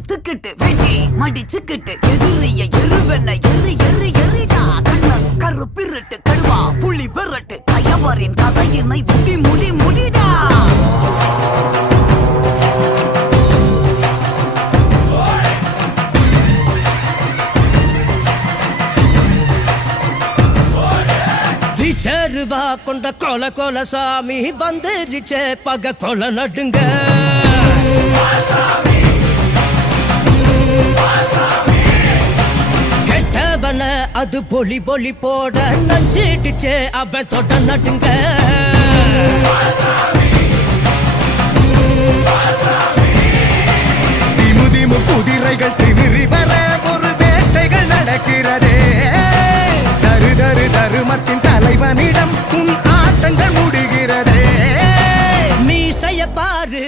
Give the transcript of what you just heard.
எடுத்துக்கிட்டு வெட்டி மடிச்சுக்கிட்டு எதிரிய எருவென்ன எரிடா கண்ண கருப்பிரட்டு கடுவா புள்ளி பெறட்டு கயவரின் கதையினை முடிடா. சேருவா கொண்ட கொல கொல சாமி வந்துருச்சே பக கொல நடுங்க. கெட்டவன அது பொலி பொலி போட நஞ்சிடுச்சே அவன் தொட நடுங்க. திமு திமு குதிரைகள் திமிரி வர ஒரு வேட்டைகள் நடக்கிறதே. தரு தரு தருமத்தின் தலைவனிடம் உன் ஆட்டங்கள் முடிகிறதே. மீசைய பாரு